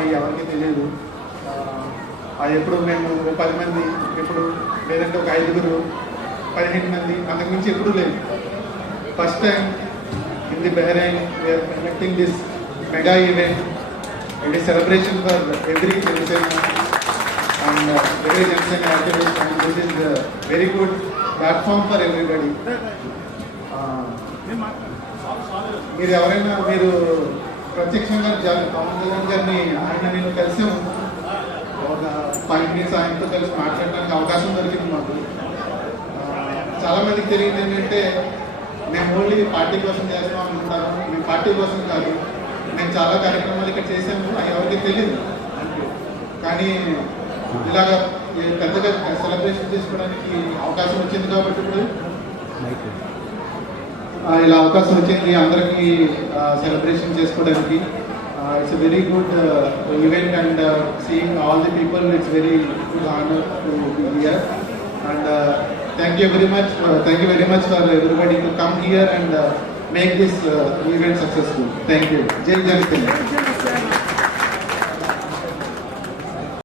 అయ్యి ఎవరికి తెలియదు. అది ఎప్పుడు మేము 10 మంది, ఎప్పుడు లేదంటే ఒక 5గురు, 15 మంది, అంతకుమించి ఎప్పుడూ లేదు. First time in the Bahrain we are conducting this mega event. It is celebration for every Janasena and every Janasena activist, and this is a very good platform for everybody. మీరు ఎవరైనా ప్రత్యక్షంగా పవన్ కళ్యాణ్ గారిని నేను కలిసాము. ఒక 5 minutes ఆయనతో కలిసి మాట్లాడడానికి అవకాశం దొరికింది మాకు. చాలా మందికి తెలియదు ఏంటంటే మేము ఓన్లీ పార్టీ కోసం చేస్తాం అనుకుంటారు. మేము పార్టీ కోసం కాదు, మేము చాలా కార్యక్రమాలు ఇక్కడ చేసాము, అవి ఎవరికి తెలియదు. కానీ ఇలాగా పెద్దగా సెలబ్రేషన్ చేసుకోవడానికి అవకాశం వచ్చింది కాబట్టి ఇప్పుడు ఇలా అవకాశం వచ్చింది అందరికీ సెలబ్రేషన్ చేసుకోవడానికి. It's very good event and seeing all the people, it's very good honour to be here. And thank you very much for everybody to come here and make this event successful. Thank you. జై జనసేన.